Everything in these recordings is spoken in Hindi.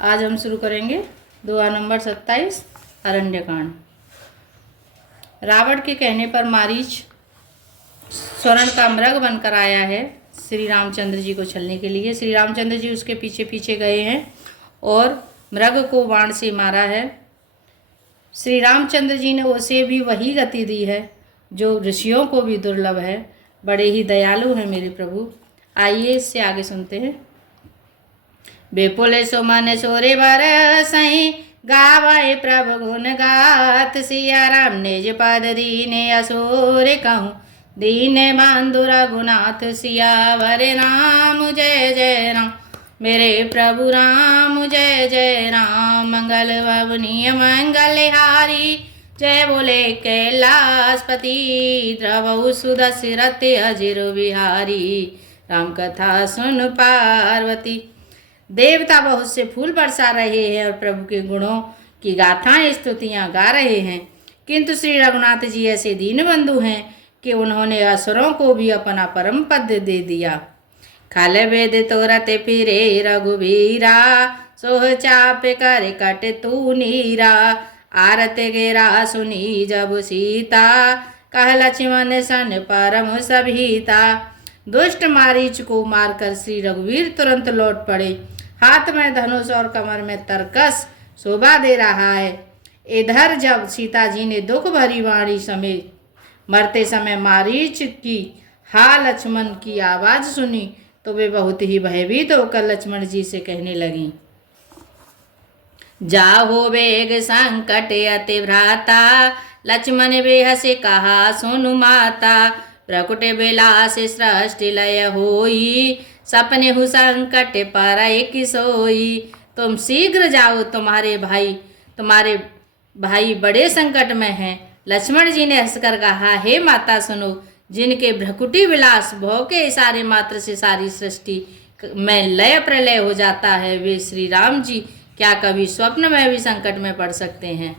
आज हम शुरू करेंगे दोहा नंबर 27 अरण्यकांड। रावण के कहने पर मारीच स्वर्ण का मृग बनकर आया है श्री रामचंद्र जी को छलने के लिए। श्री रामचंद्र जी उसके पीछे पीछे गए हैं और मृग को बाण से मारा है। श्री रामचंद्र जी ने उसे भी वही गति दी है जो ऋषियों को भी दुर्लभ है। बड़े ही दयालु हैं मेरे प्रभु। आइए इससे आगे सुनते हैं। बेपुल सुमन सोरे बरसई गावै प्रभु गुण गात। सिया राम निज पद दीने असुर कहूँ दीने बांधु रघुनाथ। सियावर राम जय जय राम मेरे प्रभु राम जय जय राम। मंगल भवनीय मंगलहारी जय बोले कैलाशपति। द्रवहु सुदशरथ अजिर बिहारी राम कथा सुन पार्वती। देवता बहुत से फूल बरसा रहे हैं और प्रभु के गुणों की गाथाएं स्तुतियां गा रहे हैं, किंतु श्री रघुनाथ जी ऐसे दीनबंधु हैं कि उन्होंने असुरों को भी अपना परम पद दे दिया। खाल वेद तोरत फिरे रघुवीरा सोह चाप कर कट तू नीरा। आरत गेरा सुनी जब सीता कह लक्ष्मण सन परम सभीता। दुष्ट मारीच को मारकर श्री रघुवीर तुरंत लौट पड़े। हाथ में धनुष और कमर में तरकस शोभा दे रहा है। इधर जब सीता जी ने दुख भरी वाणी समेत मरते समय मारीच की हा लक्ष्मण की आवाज सुनी तो वे बहुत ही भयभीत होकर लक्ष्मण जी से कहने लगी, जाहो बेग संकट अति भ्राता। लक्ष्मण बेहसे कहा सुनु माता। प्रकुट बिलास सृष्टि लय होई सपने हु संकट पर एक सोई। तुम शीघ्र जाओ, तुम्हारे भाई बड़े संकट में हैं। लक्ष्मण जी ने हंसकर कहा, हे माता सुनो, जिनके भ्रकुटी विलास भौ के इशारे मात्र से सारी सृष्टि में लय प्रलय हो जाता है, वे श्री राम जी क्या कभी स्वप्न में भी संकट में पड़ सकते हैं।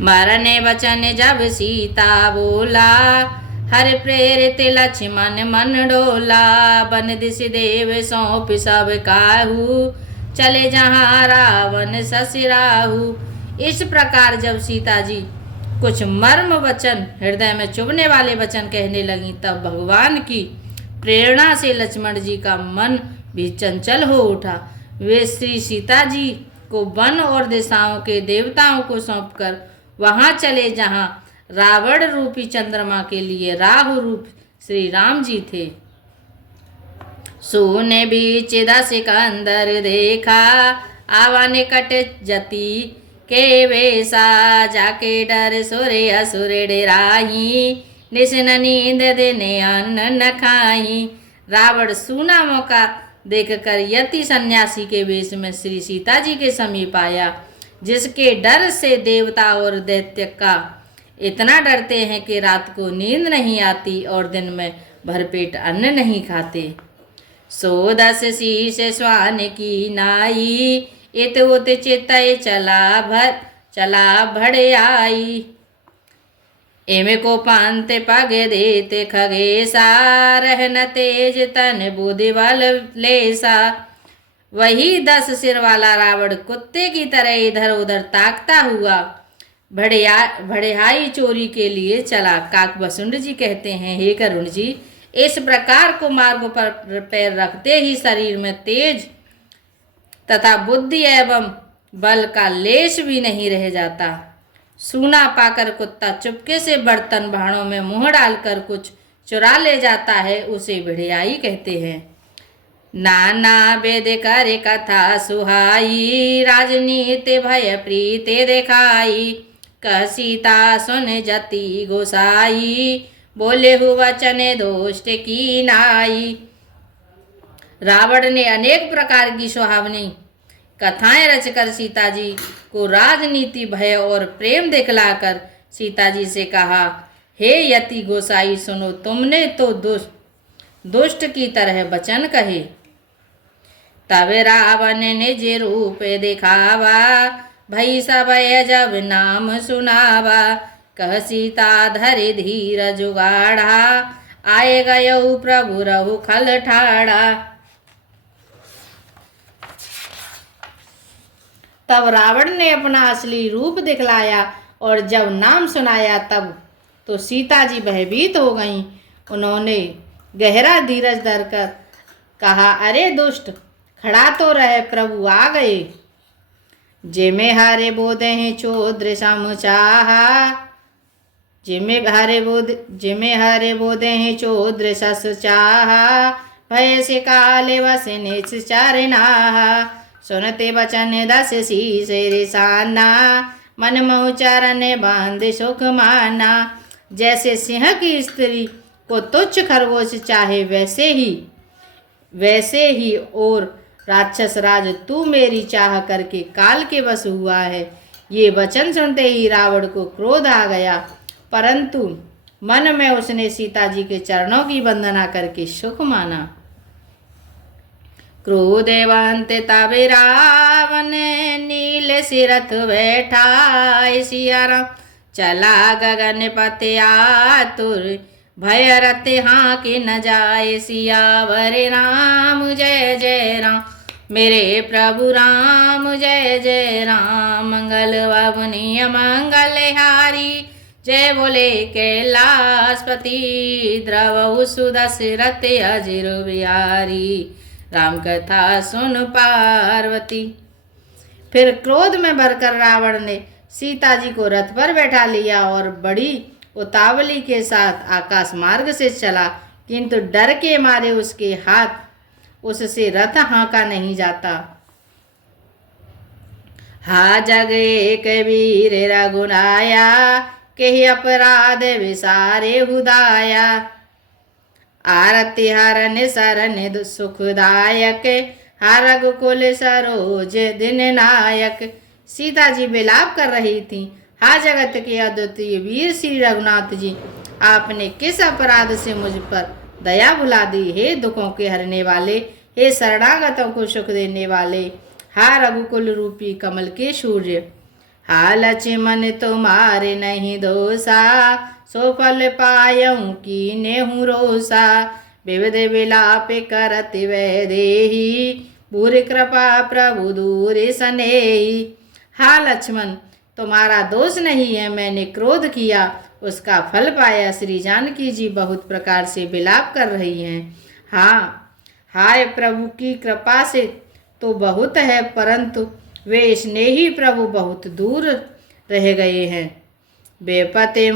मरने वचन जब सीता बोला हर प्रेरित लक्ष्मण मन डोला। बन दिश देव सौंप सब काहू चले जहाँ रावण ससुराहू। इस प्रकार जब सीता जी कुछ मर्म वचन हृदय में चुभने वाले वचन कहने लगी, तब भगवान की प्रेरणा से लक्ष्मण जी का मन भी चंचल हो उठा। वे श्री सीता जी को वन और दिशाओं के देवताओं को सौंपकर वहां चले जहां रावण रूपी चंद्रमा के लिए राहु रूप श्री राम जी थे। सोने बीच दस सिकंदर देखा आवा निकट जति के वेसा। जाके डर सुरे असुर डेराही निशन नींद देने अन्न न खाई। रावण सूना मौका देखकर यति सन्यासी के वेश में श्री सीता जी के समीप आया, जिसके डर से देवता और दैत्य का इतना डरते हैं कि रात को नींद नहीं आती और दिन में भरपेट अन्न नहीं खाते। सो दस शीश स्वान की नाई इत उत चितय चला भड़ आई। एमे को पांते पग देते खगेसा रहन तेज तन बुद्धि बल लेसा। वही 10 सिर वाला रावण कुत्ते की तरह इधर उधर ताकता हुआ भड़ेहाई चोरी के लिए चला। काकभसुंड जी कहते हैं, हे करुण जी, इस प्रकार को मार्ग पर पैर रखते ही शरीर में तेज तथा बुद्धि एवं बल का लेश भी नहीं रह जाता। सूना पाकर कुत्ता चुपके से बर्तन भाड़ों में मुंह डालकर कुछ चुरा ले जाता है, उसे भिड़ियाई कहते हैं। नाना वेद कर कथा सुहाई राजनीति भय प्रीति दिखाई। कह सीता सुन जति गोसाई बोले हु वचन दोष्ट की नाई। रावण ने अनेक प्रकार की सुहावनी कथाएं रचकर सीता जी को राजनीति भय और प्रेम दिखलाकर सीता जी से कहा, हे यति गोसाई सुनो, तुमने तो दुष्ट की तरह वचन कहे। तब रावण निज रूप दिखावा भई सब जब नाम सुनावा। कह सीता धरि धीर जुगाड़ा आए गयो प्रभु रहु खल ठाड़ा। तब रावण ने अपना असली रूप दिखलाया और जब नाम सुनाया तब तो सीता जी भयभीत हो गईं। उन्होंने गहरा धीरज धरकर कहा, अरे दुष्ट, खड़ा तो रहे, प्रभु आ गए। जेमे हारे बोधे हैं चोद्र समुचाहा, जेमे हारे बोधे हैं चोद्र सस चाहा, भय से काले वसे निश्चरनाहा, सुनते वचन दस शीस रिसाना, मन महु चरण बांध सुख माना। जैसे सिंह की स्त्री को तुच्छ खरगोश चाहे वैसे ही और राक्षस राज तू मेरी चाह करके काल के वश हुआ है। ये वचन सुनते ही रावण को क्रोध आ गया, परंतु मन में उसने सीता जी के चरणों की वंदना करके सुख माना। क्रोधवंत तब रावण नील सिरथ बैठा, सिया राम चला गगन पति आतुर, भय रथ हाँ कि न जाए, सियावर राम जय जय राम, मेरे प्रभु राम जय जय राम। मंगल वावनीय मंगल हारी, जय बोले कैलाशपति, द्रवहु सुदशरथ अजिर बिहारी, राम कथा सुन पार्वती। फिर क्रोध में भरकर रावण ने सीता जी को रथ पर बैठा लिया और बड़ी उतावली के साथ आकाश मार्ग से चला, किंतु डर के मारे उसके हाथ उससे रथ हाँका नहीं जाता। हा जग एक वीर रघुनाया, के अपराध विसारे हुदाया, आरती हरन सरन सुखदायक, हर रघुकुल सरोज दिन नायक। सीता जी विलाप कर रही थी, हा जगत के अद्वितीय वीर श्री रघुनाथ जी, आपने किस अपराध से मुझ पर दया भुला दी। हे दुखों के हरने वाले, हे शरणागतों को सुख देने वाले, हा रघुकुल रूपी कमल के सूर्य, हा लक्ष्मण तुम्हारे नहीं दोषा, सो फल पायऊँ की नेहु रोसा, विविध विलाप करत वै देही, भूरि कृपा प्रभु दूर सनेही। हा लक्ष्मण, तुम्हारा दोष नहीं है, मैंने क्रोध किया उसका फल पाया। श्री जानकी जी बहुत प्रकार से विलाप कर रही हैं। हाँ, हाय प्रभु की कृपा से तो बहुत है, परंतु वे स्नेही प्रभु बहुत दूर रह गए हैं। बेपते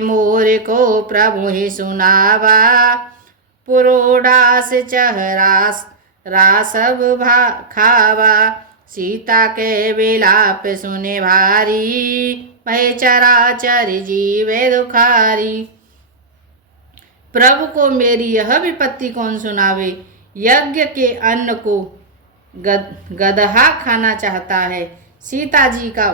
मोर को प्रभु ही सुनावा, पुरोडास चहरास रासव खावा, सीता के विलाप सुने भारी, भय चराचर जीवे दुखारी। प्रभु को मेरी यह विपत्ति कौन सुनावे, यज्ञ के अन्न को गदहा खाना चाहता है। सीता जी का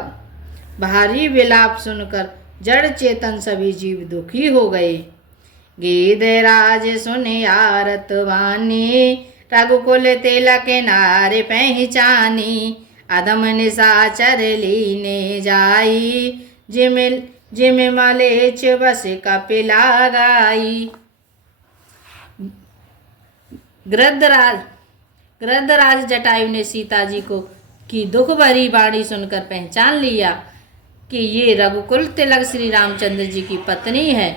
भारी विलाप सुनकर जड़ चेतन सभी जीव दुखी हो गए। गीधराज सुने आरत वाणी, रघुकुल तिलक नारे पहचानी, अधम निशाचर लीने जाई, जिम मलेच बस कपिला गाई। गृद्धराज जटायु ने सीता जी को की दुख भरी वाणी सुनकर पहचान लिया कि ये रघुकुल तिलक श्री रामचंद्र जी की पत्नी है।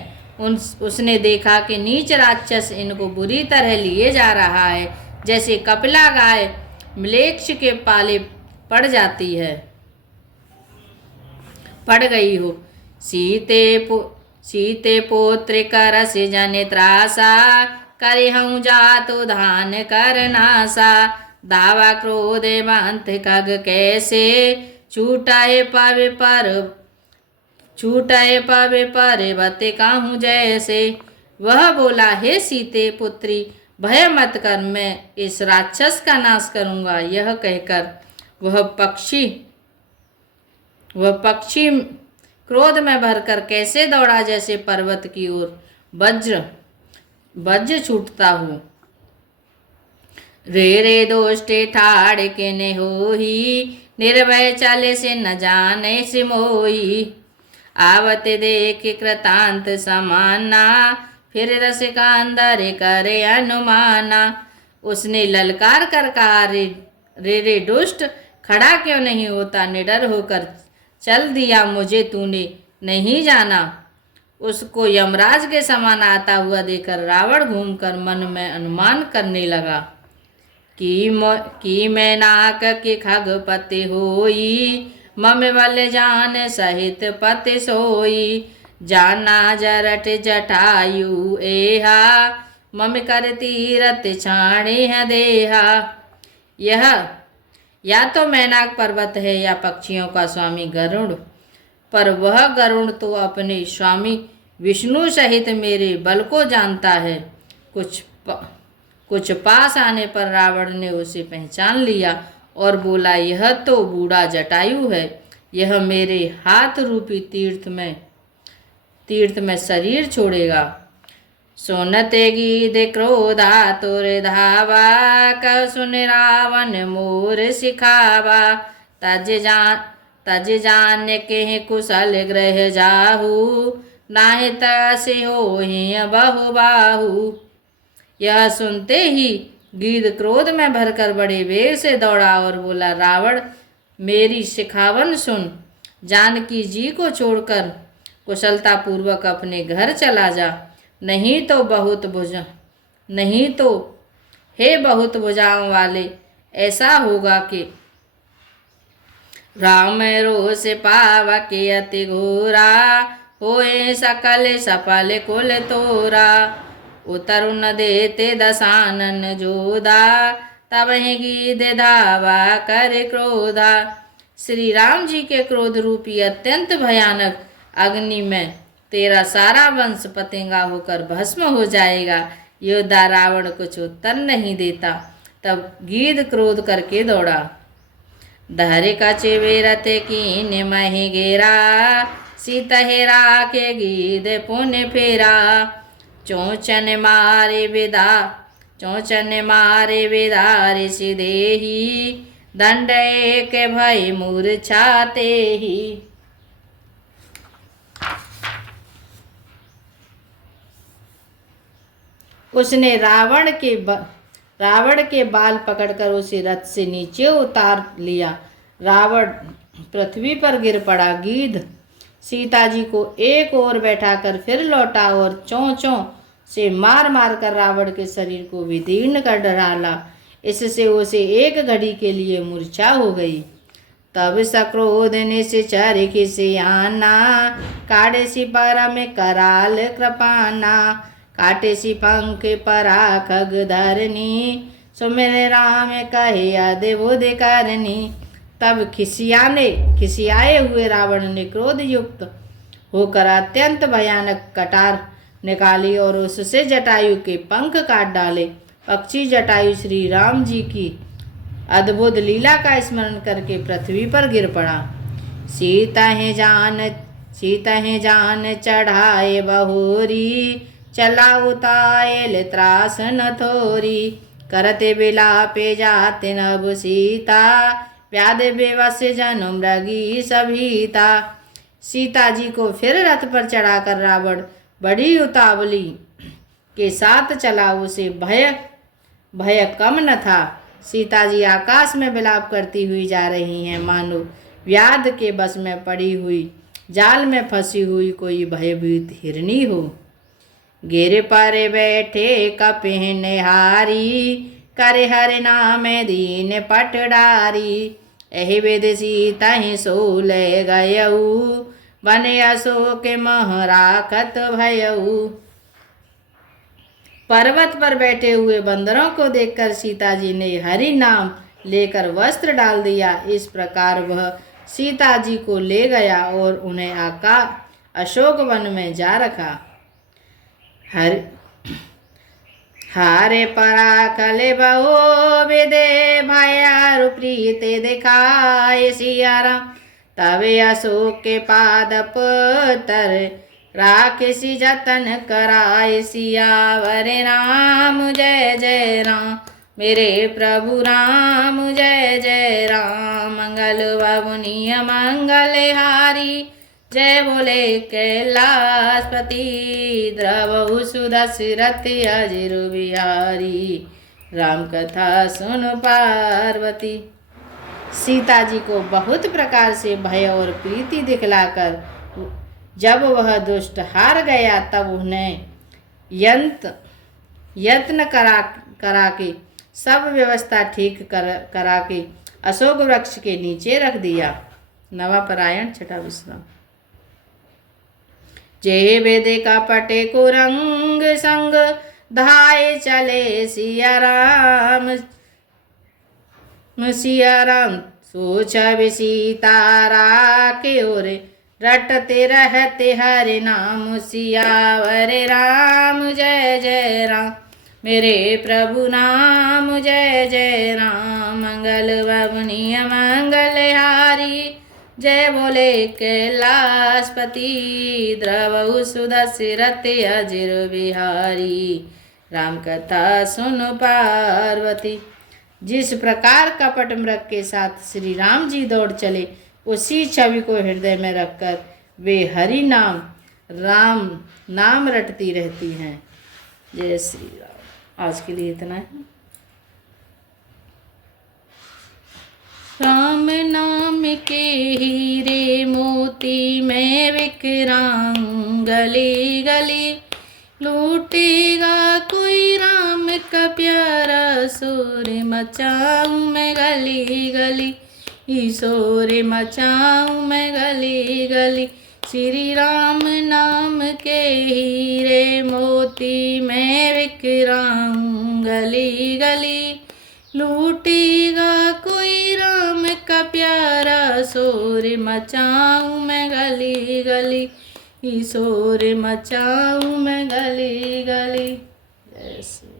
उसने देखा कि नीच राक्षस इनको बुरी तरह लिए जा रहा है, जैसे कपिला गाय म्लेच्छ के पाले पड़ जाती है, पड़ गई हो। सीते पोत्र करस जन त्रासा, करिहऊँ जातु धान करनासा, दावा क्रोध मंत खग कैसे, छूटाए पवे पर्वत काहू जैसे। वह बोला, हे सीते पुत्री, भय मत कर, मैं इस राक्षस का नाश करूंगा। यह कहकर वह पक्षी क्रोध में भरकर कैसे दौड़ा, जैसे पर्वत की ओर वज्र छूटता हो। रे दोष्टे ठाड़ के ने होही, निर्भय चले से न जाने से मोही, आवत देख कृतांत समाना, फिर रस का अंदर करे अनुमाना। उसने ललकार कर कहा, रे दुष्ट, खड़ा क्यों नहीं होता? निडर होकर चल दिया मुझे तूने नहीं जाना। उसको यमराज के समान आता हुआ देखकर रावण घूमकर मन में अनुमान करने लगा कि मैं नाक के खगपति होई, मम बल जान सहित पति सोई। जाना जरट जटायु एहा, मम कर तीरथ छाणे है देहा। यह या तो मैनाक पर्वत है या पक्षियों का स्वामी गरुड़, पर वह गरुड़ तो अपने स्वामी विष्णु सहित मेरे बल को जानता है। कुछ पास आने पर रावण ने उसे पहचान लिया और बोला, यह तो बूढ़ा जटायु है। यह मेरे हाथ रूपी तीर्थ में शरीर छोड़ेगा। सुनते गीत क्रोधा तुर धावा, कह सुन रावण मोर सिखावा। तज जान के कुशल ग्रह जाहू, नाहि तसे होहि बहु बाहु। यह सुनते ही गिद्ध क्रोध में भरकर बड़े वेग से दौड़ा और बोला, रावण मेरी सिखावन सुन। जानकी जी को छोड़कर कुशलता पूर्वक अपने घर चला जा, नहीं तो हे बहुत भुजाओं वाले, ऐसा होगा कि राम रोष पावा के अति घोरा, होए सकल सफल कुल तोरा। उतर न देते दशानन जोधा, तब ही गिद्ध धावा कर क्रोधा। श्री राम जी के क्रोध रूपी अत्यंत भयानक अग्नि में तेरा सारा वंश पतेंगा होकर भस्म हो जाएगा। योद्धा रावण कुछ उत्तर नहीं देता। तब गिद्ध क्रोध करके दौड़ा। दहरे का रथ कीन मही गेरा, सीता हेरा के गिद्ध पुण्य फेरा। चोचन मारे विदारे सिदेही, दंड एक भय मूर्छाते ही। उसने रावण के बाल पकड़कर उसे रथ से नीचे उतार लिया। रावण पृथ्वी पर गिर पड़ा। गिद्ध सीता जी को एक ओर बैठाकर फिर लौटा और चोंचों से मार मार कर रावण के शरीर को विदीर्ण कर डाला। इससे उसे एक घड़ी के लिए मूर्छा हो गई। तब सक्रोध निश्चर खिसियाना, काटे सी पर में कराल कृपाना। काटे सी पंख परा खग धरनी, सुमिर राम कहे अद्भुत करनी। तब खिसियाए हुए रावण ने क्रोध युक्त होकर अत्यंत भयानक कटार निकाली और उससे जटायु के पंख काट डाले। पक्षी जटायु श्री राम जी की अद्भुत लीला का स्मरण करके पृथ्वी पर गिर पड़ा। सीता है जान चढ़ाए बहोरी, चला उताए त्रास न थोरी। करते बिलापे जाते नभ सीता, व्याध बेवश जन मृगी सभीता। सीता जी को फिर रथ पर चढ़ाकर रावण बड़ी उतावली के साथ चला। उसे भय कम न था। सीता जी आकाश में विलाप करती हुई जा रही हैं, मानो व्याध के बस में पड़ी हुई, जाल में फंसी हुई कोई भयभीत हिरनी हो। गिर पर बैठे कपिह निहारी, करे हरि नाम दीन पटडारी। एहि विधि सीता ही सो ले गयऊ, वन अशोक मह राखत भयऊ। पर्वत पर बैठे हुए बंदरों को देखकर सीता जी ने हरि नाम लेकर वस्त्र डाल दिया। इस प्रकार वह सीता जी को ले गया और उन्हें अशोक वन में जा रखा। हारे पराखले बहु विदे भयारु प्रीते दिखाए सिया राम। तबे अशोक के पाद पर राखसी जतन कराए। सियावर राम जय जय राम, मेरे प्रभु राम जय जय राम। मंगल बबुनिय मंगल हारी, जय बोले कैलाशपति। द्रवहु सुदशरथ अजिर बिहारी, राम कथा सुन पार्वती। सीता जी को बहुत प्रकार से भय और प्रीति दिखलाकर जब वह दुष्ट हार गया तब उन्हें यत्न करा के सब व्यवस्था ठीक करा के अशोक वृक्ष के नीचे रख दिया। नवापरायण छठा विश्राम। जे बेदे का पटे को रंग संग धाये चले सिया राम सोच सीतारा के ओर रटते रहते हरे नाम सियावर राम जय जय राम मेरे प्रभु नाम जय जय राम मंगल भवनीय मंगलहारी जय बोले कैलाशपति द्रवहु सुदशरथ अजिर बिहारी राम कथा सुन पार्वती। जिस प्रकार कपट मृग के साथ श्री राम जी दौड़ चले उसी छवि को हृदय में रखकर वे हरि नाम राम नाम रटती रहती हैं। जय श्री राम। आज के लिए इतना है। राम नाम के हीरे मोती में विक्रांग गली गली लूटेगा कोई राम का प्यारा शोर मचाऊं मैं गली गली शोर मचाऊं मैं गली गली श्री राम नाम के हीरे मोती में विक्रांग गली गली लूटेगा कोई राम का प्यारा शोर मचाऊं मैं गली गली शोर मचाऊं मैं गली गली। जय श्री